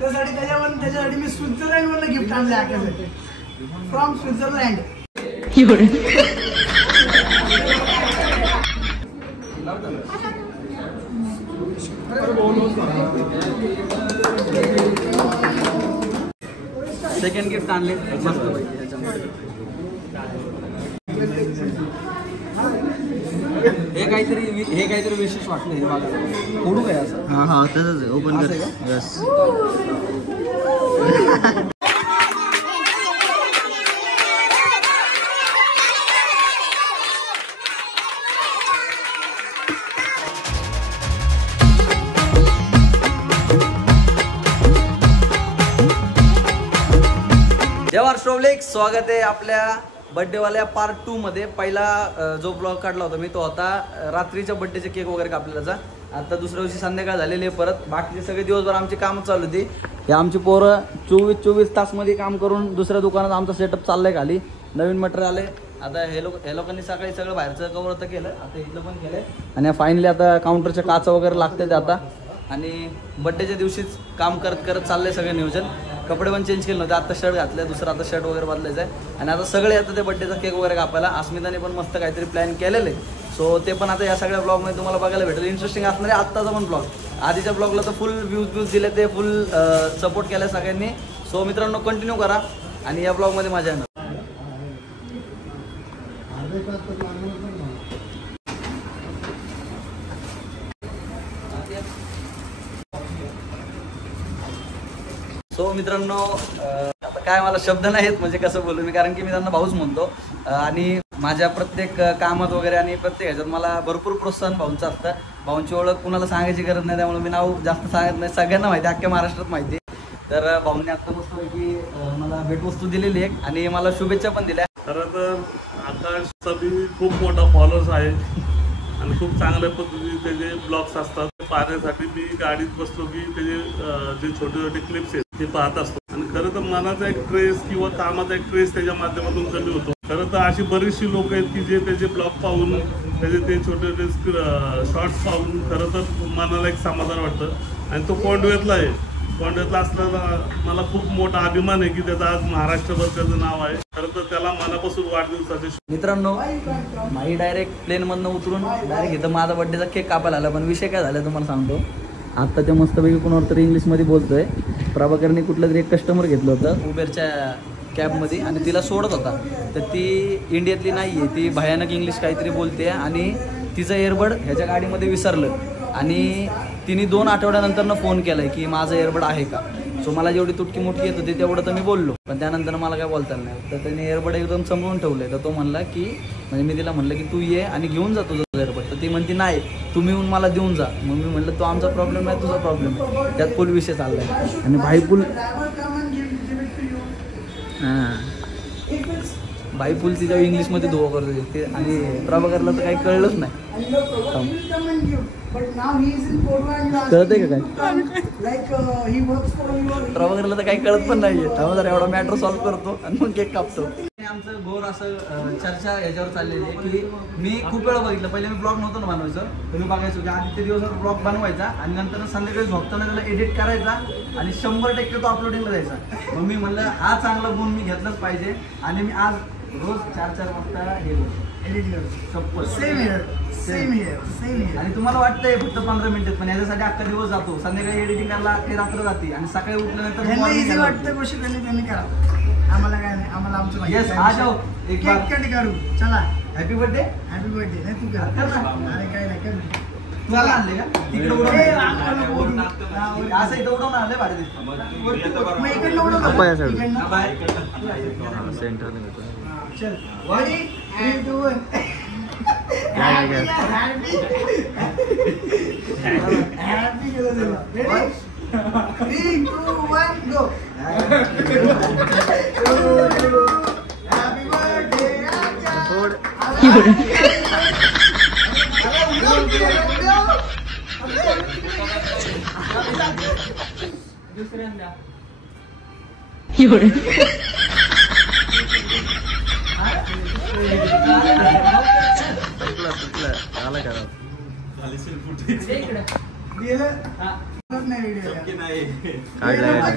त्याच्यासाठी मी स्वित्झर्लंड मधलं गिफ्ट आणलं आकाशसाठी फ्रॉम स्वित्झर्लंड. सेकंड गिफ्ट आणले मस्त हे काहीतरी विशेष वाटलं हे बघा. फोडू काय असं? हा तसंच आहे. ओपन कर. यस. जवाहर श्रोवलेक, स्वागत आहे आपल्या बड्डेवाल्या पार्ट 2 मध्ये. पहिला जो ब्लॉग काढला होता मी तो होता रात्रीच्या बड्डेचे केक वगैरे कापलेलाचा. आता दुसऱ्या दिवशी संध्याकाळ झालेली आहे. परत बाकीचे सगळे दिवसभर आमची कामं चालू होती. हे आमची पोरं 24 तासमध्ये काम करून दुसऱ्या दुकानात आमचा सेटअप चाललाय. खाली नवीन मटेरियल आले. आता हे लोकांनी सकाळी सगळं बाहेरचं कवर तर केलं, आता इथलं पण केलंय. आणि फायनली आता काउंटरच्या काचा वगैरे लागतात आता. आणि बड्डेच्या दिवशीच काम करत करत चाललंय सगळं नियोजन. कपडे पण चेंज केले नव्हते, आता शर्ट घातलं, दुसरं आता शर्ट वगैरे बदलायचं आहे. आणि आता सगळे येतं ते बड्डेचा केक वगैरे कापायला. अस्मिताने पण मस्त काहीतरी प्लॅन केलेलं आहे. सो ते पण आता या सगळ्या ब्लॉगमध्ये तुम्हाला बघायला भेटेल. इंटरेस्टिंग असणार आहे आत्ताचा पण ब्लॉग. आधीच्या ब्लॉगला तर फुल व्ह्यूज दिले, ते फुल सपोर्ट केला सगळ्यांनी. सो मित्रांनो कंटिन्यू करा आणि या ब्लॉगमध्ये मजा येणार. सो मित्रांनो आता काय मला शब्द नाहीत म्हणजे कसं बोलू मी, कारण की मी त्यांना भाऊच म्हणतो. आणि माझ्या प्रत्येक कामात वगैरे आणि प्रत्येक ह्याच्यात मला भरपूर प्रोत्साहन भाऊंचं असतं. भाऊंची ओळख कुणाला सांगायची गरज नाही, त्यामुळे मी नाव जास्त सांगत नाही, सगळ्यांना माहिती आहे, अख्ख्या महाराष्ट्रात माहिती आहे. तर भाऊंनी आत्ता मस्तपैकी मला भेटवस्तू दिलेली एक आणि मला शुभेच्छा पण दिल्या. खरं तर आकाशचा बी खूप मोठा फॉलोअर्स आहे आणि खूप चांगल्या पद्धतीने त्याचे ब्लॉग्स असतात. पाहण्यासाठी मी गाडीत बसलो की त्याचे जे छोटे छोटे क्लिप्स आहेत ते पाहत असतो. आणि खरं तर मनाचा एक ट्रेस किंवा कामाचा एक ट्रेस त्याच्या माध्यमातून कमी होतो. खरं तर अशी बरीचशी लोक आहेत की जे त्याचे ब्लॉग पाहून त्याचे ते छोटे छोटे शॉर्ट्स पाहून खरं तर मनाला एक समाधान वाटतं. आणि तो कोंडव्यातला आहे. कोंडव्यातला असलेला मला खूप मोठा अभिमान आहे की त्याचं आज महाराष्ट्रभर त्याचं नाव आहे. खरं तर त्याला मनापासून वाढदिवसाचे मित्रांनो. माई डायरेक्ट प्लेनमधनं उतरून डायरेक्ट इथं माझा बड्डेचा केक कापायला आला. पण विषय काय झाला तुम्हाला सांगतो. आत्ता ते मस्तपैकी कोणावर तरी इंग्लिशमध्ये बोलतोय. प्रभाकरने कुठलं तरी एक कस्टमर घेतलं होतं उबेरच्या कॅबमध्ये आणि तिला सोडत होता. तर ती इंडियातली नाही आहे, ती भयानक इंग्लिश काहीतरी बोलते आणि तिचं एअरबड ह्याच्या गाडीमध्ये विसरलं. आणि तिने 2 आठवड्यानंतरनं फोन केला की माझं एअरबड आहे का. सो मला जेवढी तुटकी मुटकी येत होती तेवढं तर मी बोललो, पण त्यानंतर मला काय बोलता नाही. तर त्याने एअरबड एकदम समजून ठेवलं. तर तो म्हणला की म्हणजे मी तिला म्हणलं की तू ये आणि घेऊन जा तुझं एअरबड. तर ती म्हणती नाही तुम्ही येऊन मला देऊन जा. मग मी म्हणलं तो आमचा प्रॉब्लेम आहे तुझा प्रॉब्लेम आहे. त्यात पूल विषय चालला आहे. आणि भाईपूल तिच्या इंग्लिशमध्ये धुवा करतो ते. आणि प्रभाकरला तर काही कळलंच नाही. कळत आहे का काय प्रभाकरला तर काही कळत पण नाहीये. त्यामुळे जरा एवढा मॅटर सॉल्व्ह करतो आणि मग केक कापतो. आमचं घोर असं चर्चा याच्यावर चाललेली आहे की मी खूप वेळा बघितलं. पहिले मी ब्लॉग नव्हतं ना बनवायचं, तुम्ही बघायचो की आदित्य दिवसावर ब्लॉग बनवायचा आणि नंतर संध्याकाळी झोपताना त्याला एडिट करायचा आणि 100% तो अपलोडिंगला द्यायचा. मग मी म्हणलं हा चांगला गुण मी घेतलाच पाहिजे. आणि मी आज रोज 4-4 वाजता हे एडिट करतो. Same here. आणि तुम्हाला वाटतंय फक्त 15 मिनिटात, पण याच्यासाठी अख्खा दिवस जातो. संध्याकाळी एडिटिंग करायला ते रात्र जाते आणि सकाळी उठल्यानंतर वाटतं गोष्टी त्यांनी करा. आम्हाला काय नाही, आम्हाला आमचं येस आ जाओ एक बार कट करू. चला हॅपी बर्थडे. Happy birthday. नाही तू कर ना. अरे काय नाही कर. तुला आणले का तिकडे उडवून असं इथं उडवून आणले भारी दिसतं. मग इकडनं उडवलं सेंटर चल 1 2 1 happy birthday. 3 2 1 go. Happy birthday. दुसऱ्यांदा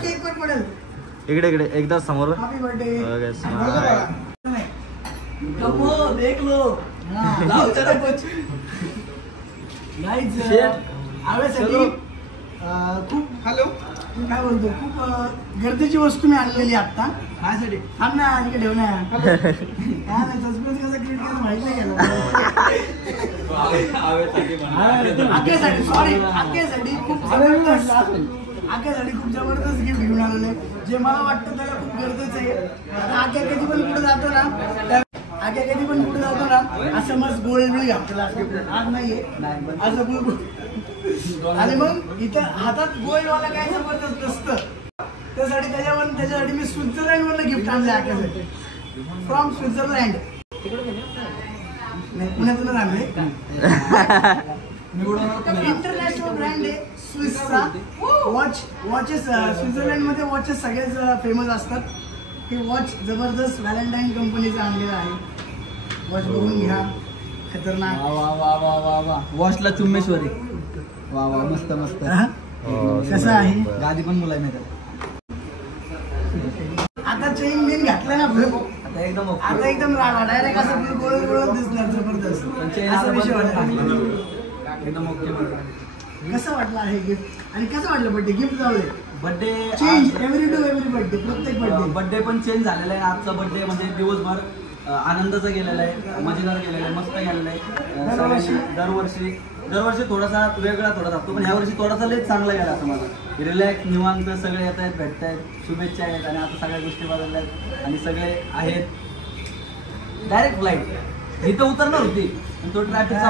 केक पण पडेल. इकडे इकडे एकदा समोर हॅपी बर्थडे. देख लो खूप हॅलो काय बोलतो खूप गरजेची वस्तू मी आणलेली आता माझ्यासाठी. थांब ना इकडे ठेव ना. काय नाही सस्पेन्स कसं क्रिएट केलं माहित नाही केलं. आख्यासाठी सॉरी आख्यासाठी खूप जबरदस्त आख्यासाठी खूप जबरदस्त गिफ्ट घेऊन आलेलं आहे जे मला वाटतं त्याला खूप गरजेचं आहे. आता आख्या कधी पण कुठे जातो ना आख्या कधी पण कुठे जातो ना असं मस्त गोल्ड बिल घातलेला आज नाहीये असं बुलबुल. आणि मग इथं हातात गोल्डवाला काय जबरदस्त नसतं त्याच्यासाठी मी स्वित्झर्लंड वरनं गिफ्ट आणले आख्यासाठी फ्रॉम स्वित्झर्लंड. पुण्यातूनच आणले. इंटरनॅशनल ब्रँड आहे स्विसचा. वॉचेस स्वित्झर्लंड मध्ये वॉचेस सगळेच फेमस असतात. हे वॉच जबरदस्त व्हॅलेंटाईन कंपनीचं आणलेलं आहे. वॉच बघून घ्या खतरनाक. वॉचला चुम्मेश्वरी. वा वा मस्त मस्त. कसं आहे गादी पण मुलांना आता चेन बिन घातलं ना आता एकदम आता एकदम डायरेक्ट असं गोल गोल दिसणार जबरदस्त. असा विषय वाटला एकदम ओके. कसं वाटलं आहे गिफ्ट आणि कसं वाटलं बर्थडे गिफ्ट जाऊ दे. Birthday change every to every birthday प्रत्येक बर्थडे पण चेंज झालेला आहे. आजचा बर्थडे म्हणजे दिवसभर आनंदाचा गेलेला आहे मजेदार गेलेला आहे मस्त गेलेला आहे. दरवर्षी थोडासा वेगळा थोडा जातो पण यावर्षी थोडासा लय चांगला गेला असं मला. रिलॅक्स निवांत सगळे येत आहेत भेटत आहेत शुभेच्छा आहेत आणि आता सगळ्या गोष्टी बदलल्या आहेत आणि सगळे आहेत. डायरेक्ट फ्लाईट इथं उतरणार होती पण तो ट्रॅफिकचा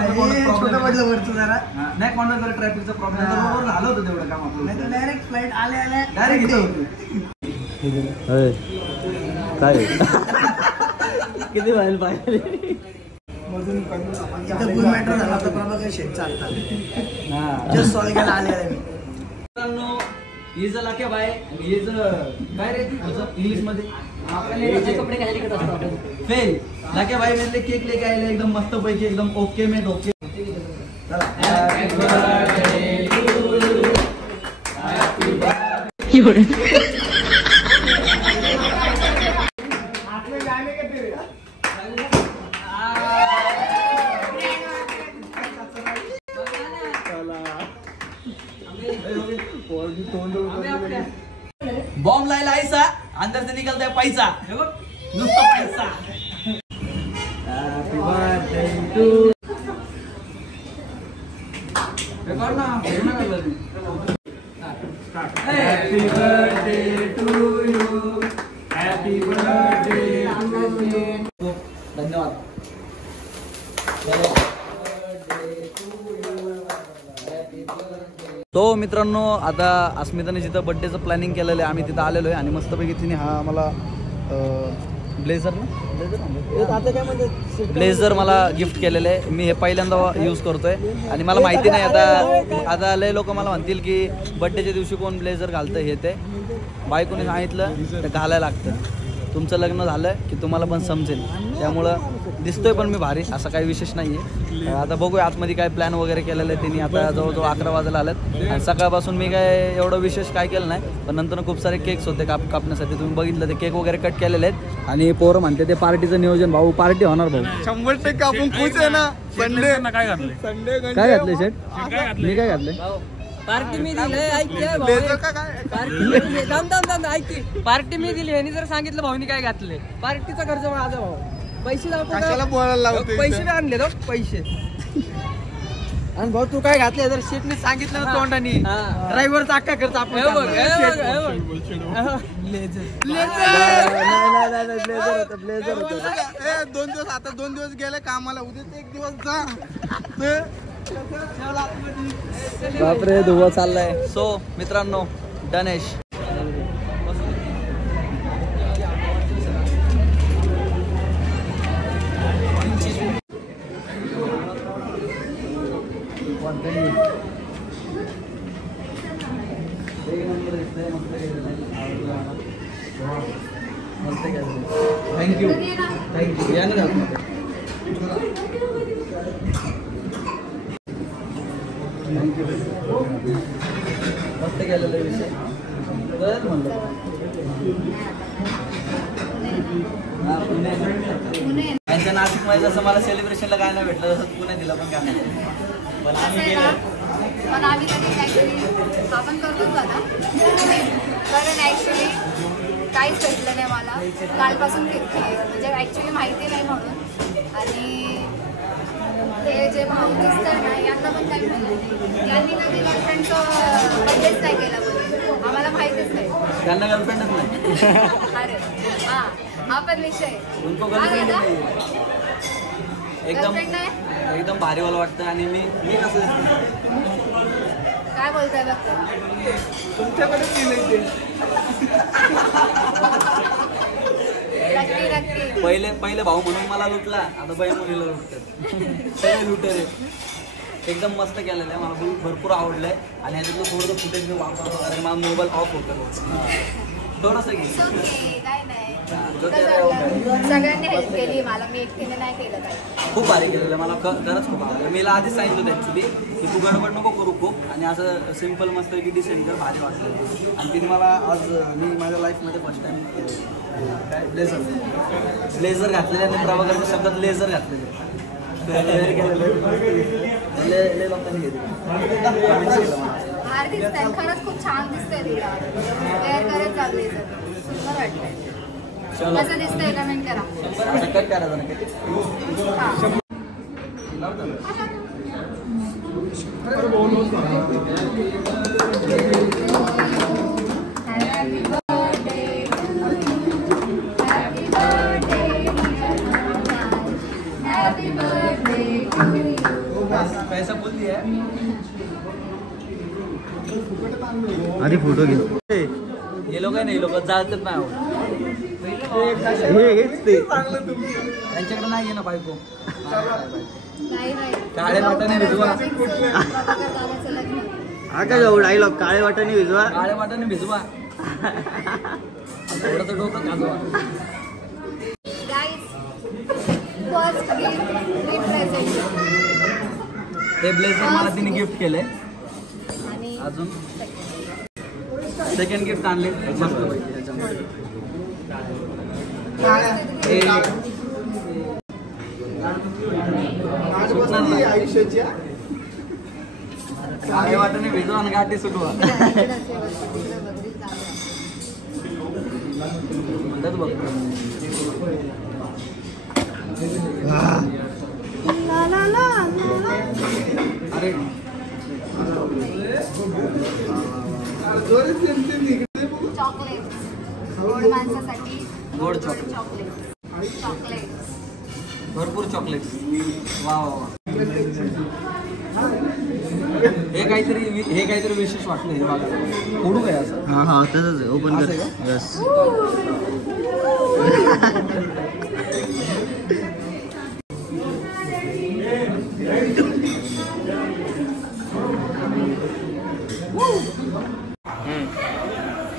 नाही कोणाला ट्रॅफिकचा प्रॉब्लेम झालं होतं तेवढं काम आपलं. डायरेक्ट फ्लाईट आल्या डायरेक्ट काय किती व्हायला पाहिजे. मॅटर झाला तर प्रभाकर शेठ चालतात जस्ट सॉरी केला आलेला आहे. मित्रांनो ही जर लाख्या बाय हे जर काय रे इंग्लिश मध्ये कपडे काय करत असतो फेल लाख्या बाई मधले केक लेके आले एकदम मस्त पैकी एकदम ओके में ओके. बॉम्ब लायला ऐसा अंदर से निकलता है पैसा नुसता पैसा. Happy birthday to record ना Happy birthday to you Happy birthday to you. धन्यवाद. तो मित्रांनो आता अस्मिताने जिथं बड्डेचं प्लॅनिंग केलेलं आहे आम्ही तिथं आलेलो आहे आणि मस्तपैकी तिने हा मला ब्लेझर मला गिफ्ट केलेलं आहे. मी हे पहिल्यांदा यूज करतोय आणि मला माहिती नाही आता लय लोक मला म्हणतील की बड्डेच्या दिवशी कोण ब्लेझर घालतं हे ते बायकोने सांगितलं तर घालायला लागतं. तुमचं लग्न झालं की तुम्हाला पण समजेल त्यामुळं दिसतोय पण मी भारी असं काही विशेष नाही आहे. आता बघूया आतमध्ये काय प्लॅन वगैरे केलेलं आहे त्यांनी. आता जवळजवळ 11 वाजायला आलेत आणि सकाळपासून मी काय एवढं विशेष काय केलं नाही पण नंतर खूप सारे केक्स होते कापण्यासाठी. तुम्ही बघितलं ते केक वगैरे कट केलेले आहेत आणि पोरं म्हणते ते पार्टीचं नियोजन भाऊ पार्टी होणार भाऊ 100% आपण खुश आहे ना. संडे काय घातले संडे काय घातले शेट मी काय घातले पार्टी मी दिली पार्टी मी दिली यांनी जर सांगितलं भाऊनी काय घातले पार्टीचा खर्च माझा भाऊ. पैसे कशाला बोलायला लावते पैसे आणले तो पैसे आणि भाऊ तू काय घातले जर शेटने सांगितलं ना तोंडाने ड्रायव्हरचा अख्खा खर्च आपण 2 दिवस आता 2 दिवस गेले कामाला उद्या 1 दिवस जा. बापरे धुवा चाललाय. सो मित्रांनो गणेश थँक्यू याने थँक्यू केलेला विषय कळत म्हणलं. त्यांच्या नाशिकमध्ये जसं मला सेलिब्रेशनला काय नाही भेटलं तसं पुणे दिलं पण काय नाही. पण आम्ही गेलो पण आम्ही कधी ॲक्च्युली आपण करतोच आता कारण ॲक्च्युली काहीच भेटलं नाही मला. कालपासून फिरते म्हणजे ॲक्च्युली माहिती नाही म्हणून. आणि हे जे भाऊ दिसतं ना यांना पण काही नाही. यांनी कधी गर्लफ्रेंडचं बर्थडेच नाही केला बोलले. आम्हाला माहितीच नाही. त्यांना गर्लफ्रेंडच नाही. अरे हां हा पण विषय उनको गर्लफ्रेंड नाही. गर्लफ्रेंड नाही एकदम भारीवाला वाटतं. आणि मी कसं काय बोलताय बघता तुमच्याकडे केलं ते नक्की पहिले भाऊ म्हणून मला लुटला, आता बाई मुलीला लुटतात. सगळे लुटर आहेत. एकदम मस्त केलेलं आहे. मला भरपूर आवडलंय. आणि ह्याच्यातलं थोडंसं फुटेज मी वापरतो कारण माझा मोबाईल ऑफ होतो थोडंसं घे. काय नाही सगळ्यांनी हेल्प केली मला. मी एकटीने नाही केलं काही. खूप भारी केलेलं मला खरंच खूप आवडलं. मी आधीच सांगितलं होतं ॲक्च्युली की तू गडबड नको करू खूप आणि असं सिम्पल मस्त की डिसेंट कर. भारी वाटलं. आणि तिने मला आज मी माझ्या लाईफमध्ये फर्स्ट टाइम काय ब्लेझर घातलेले आणि प्रभाकरच्या शब्दात लेझर घातलेले भारी दिसतंय खरंच खूप छान दिसतंय. तुला वेअर करत चालले सुंदर वाटतंय. कसं दिसतंय कमेंट करा. असं कट करायचं ना पैसा बोलती है. आधी फोटो घे. हे लोक आहे ना, हे लोक जाळतात नाही. हेच ते त्यांच्याकडे नाही आहे ना बायको. नाही काळे वाटाणे भिजवा. हा काय जाऊ डायलॉग काळे वाटाणे भिजवा. काळे वाटाणे भिजवा. थोडंसं डोकं खाजवा. ते ब्लेझर मला तिने गिफ्ट केलंय. अजून सेकंड गिफ्ट आणले मस्त पैकी याच्यामध्ये. आयुष्याच्या काळे वाटाणे भिजवा आणि गाठी सुटवा म्हणतात बघ. अरे चॉकलेट गोड माणसासाठी गोड चॉकलेट भरपूर चॉकलेट्स. वा वा वा. हे काहीतरी विशेष वाटलं. हे बघा फोडू काय असं. हा हा तसंच आहे. ओपन कर. यस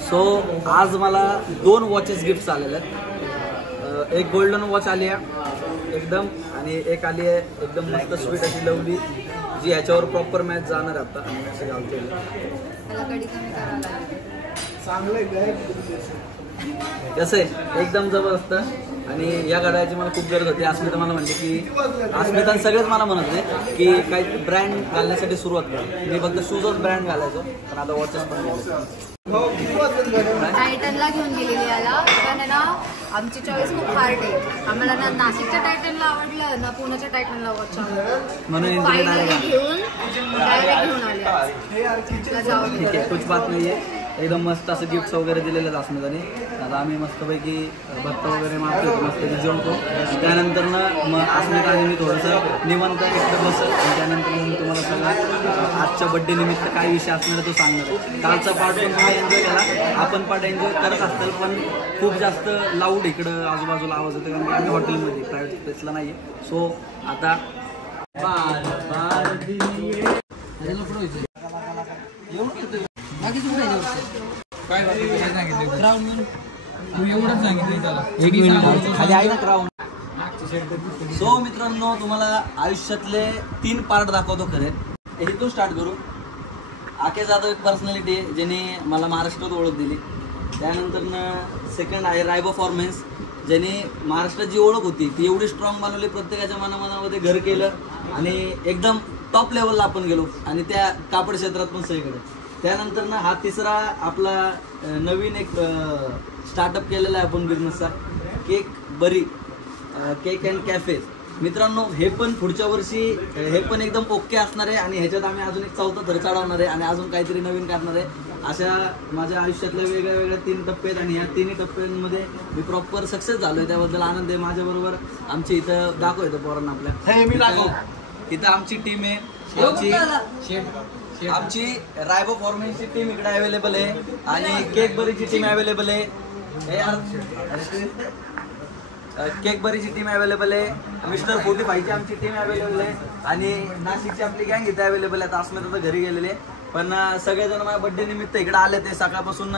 सो आज मला 2 वॉचेस गिफ्ट आलेले आहेत. एक गोल्डन वॉच आली आहे एकदम आणि एक आली आहे एकदम मस्त स्वीट अशी लवली जी ह्याच्यावर प्रॉपर मॅच जाणार आता. आणि असं घालतोय कसं आहे एकदम जबरदस्त. आणि या घड्याळाची मला खूप गरज होती. अस्मिता मला म्हणते की अस्मिता सगळेच मला म्हणत होते की काही ब्रँड घालण्यासाठी सुरुवात कर. मी फक्त शूजच ब्रँड घालायचो पण आता वॉचेस पण घालायचो. टायटनला घेऊन गेलेली याला पण आहे ना आमची चॉईस खूप हार्ड आहे. आम्हाला ना नाशिकच्या टायटनला आवडलं ना पुण्याच्या टायटनला वॉच म्हणून फायनली घेऊन डायरेक्ट घेऊन आले. जाऊ ठीक आहे कुछ बात नाही आहे. एकदम मस्त असं गिफ्ट्स वगैरे दिलेलं आहेत अस्मिताने. आता आम्ही मस्तपैकी भत्ता वगैरे मारतो मस्तपैकी जेवतो. त्यानंतर ना मग अस्मिता आणि मी थोडंसं निवांत एकटं बसत आणि त्यानंतर मग तुम्हाला सगळं आजच्या बड्डे निमित्त काय विषय असणार आहे तो सांगणार आहे. कालचा पार्ट पण तुम्ही एन्जॉय केला. आपण पार्ट एन्जॉय करत असताल पण खूप जास्त लाऊड इकडं आजूबाजूला आवाज येतो कारण की आम्ही हॉटेलमध्ये प्रायव्हेट प्लेसला नाही आहे. सो आता सो मित्रांनो तुम्हाला आयुष्यातले 3 पार्ट दाखवतो खरे. इथून स्टार्ट करू. आके जाधव एक पर्सनॅलिटी आहे ज्याने मला महाराष्ट्रात ओळख दिली. त्यानंतर सेकंड आहे राय परफॉर्मन्स, ज्याने महाराष्ट्रात जी ओळख होती ती एवढी स्ट्रॉंग बनवली, प्रत्येकाच्या मनामध्ये घर केलं आणि एकदम टॉप लेवलला आपण गेलो आणि त्या कापड क्षेत्रात पण सगळीकडे. त्यानंतर हा तिसरा आपला नवीन एक स्टार्टअप केलेला आहे आपण बिझनेसचा, केक बरी केक अँड कॅफे. मित्रांनो हे पण पुढच्या वर्षी हे पण एकदम ओके असणार आहे आणि ह्याच्यात आम्ही अजून एक चौथा थर चढवणार आहे आणि अजून काहीतरी नवीन करणार आहे. अशा माझ्या आयुष्यातल्या वेगळ्या वेगळ्या 3 टप्पे आहेत आणि ह्या 3 टप्प्यांमध्ये मी प्रॉपर सक्सेस झालो आहे. त्याबद्दल आनंद आहे. माझ्याबरोबर आमची इथं दाखवतो पोरांना आपल्या इथं आमची टीम आहे. आमची रायबो फॉर्मेन्सची टीम इकडे अवेलेबल आहे आणि केक बरीची टीम अवेलेबल आहे. केक बरीची टीम अवेलेबल आहे. मिस्टर 45ची आमची टीम अवेलेबल आहे आणि नाशिकची आपली गँग इथे अवेलेबल आहे. अस्मिता तर घरी गेलेले पण सगळेजण माझ्या बड्डे निमित्त इकडे आले. ते सकाळपासून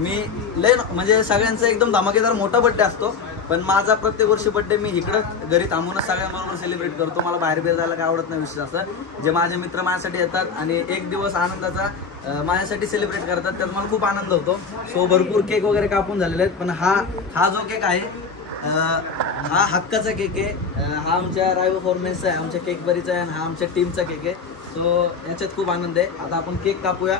मी लय म्हणजे सगळ्यांचा एकदम धमाकेदार मोठा बड्डे असतो पण माझा प्रत्येक वर्षी बड्डे मी इकडं घरी थांबूनच सगळ्यांबरोबर सेलिब्रेट करतो. मला बाहेर बिर जायला काय आवडत नाही विशेष असं. जे माझे मित्र माझ्यासाठी येतात आणि एक दिवस आनंदाचा माझ्यासाठी सेलिब्रेट करतात त्यात मला खूप आनंद होतो. सो भरपूर केक वगैरे कापून झालेले आहेत पण हा जो केक आहे हा हक्काचा केक आहे. हा आमच्या राय परफॉर्मन्सचा आहे, आमच्या केक बरीचा आहे आणि हा आमच्या टीमचा केक आहे. सो याच्यात खूप आनंद आहे. आता आपण केक कापूया.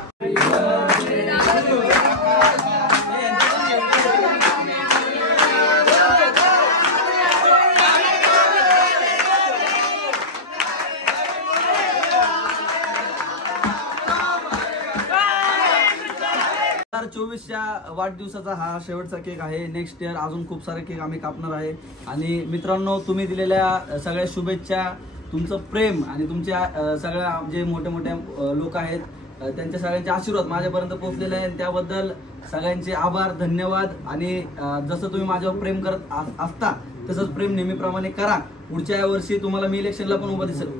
च्या वाढदिवसाचा हा शेवटचा केक आहे. नेक्स्ट इयर अजून खूप सारे केक आम्ही कापणार आहे आणि मित्रांनो तुम्ही दिलेल्या सगळ्या शुभेच्छा, तुमचं प्रेम आणि तुमच्या सगळ्या जे मोठे मोठे लोक आहेत त्यांच्या सगळ्यांचे आशीर्वाद माझ्यापर्यंत पोहोचलेले आहेत. त्याबद्दल सगळ्यांचे आभार, धन्यवाद. आणि जसं तुम्ही माझ्यावर प्रेम करत असता तसंच प्रेम नेहमीप्रमाणे करा. पुढच्या वर्षी तुम्हाला मी इलेक्शनला पण उभा दिसेल.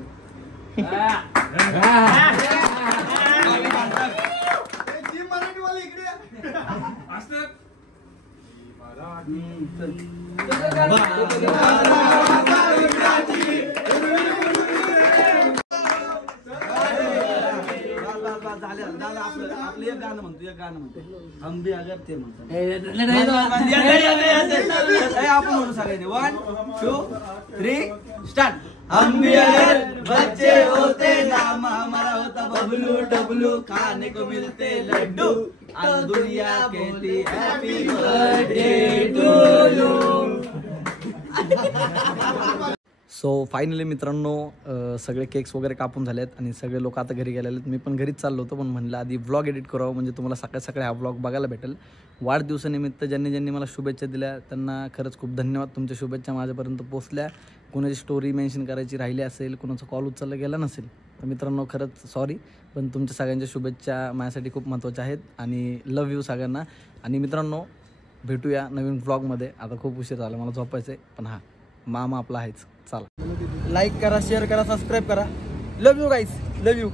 आपलं एक गाणं म्हणतो हम भी अगर ते म्हणतो आपण म्हणून सगळ्यांनी 1 2 3 स्टार्ट. हम भी अगर बच्चे होते नाम हमारा होता बबलू डबलू, खाने को मिलते लड्डू, आज दुनिया कहती happy birthday to you. So finally मित्रांनो सगळे केक्स वगैरे कापून झाले आहेत आणि सगळे लोक आता घरी गेलेले आहेत. मी पण घरीच चाललो होतो पण म्हणलं आधी व्लॉग एडिट करावं म्हणजे तुम्हाला सकाळी सकाळी हा व्लॉग बघायला भेटेल. वाढदिवसानिमित्त ज्यांनी मला शुभेच्छा दिल्या त्यांना खरंच खूप धन्यवाद. तुमच्या शुभेच्छा माझ्यापर्यंत पोहोचल्या. कोणाची स्टोरी मेन्शन करायची राहिली असेल, कोणाचा कॉल उचलला गेला नसेल तर मित्रांनो खरंच सॉरी. पण तुमच्या सगळ्यांच्या शुभेच्छा माझ्यासाठी खूप महत्त्वाच्या आहेत आणि लव्ह यू सगळ्यांना. आणि मित्रांनो भेटूया नवीन व्लॉगमध्ये. आता खूप उशीर झाला, मला झोपायचं आहे पण हां मामा आपला आहेच. चला लाईक करा, शेअर करा, सबस्क्राईब करा. Love you guys, love you.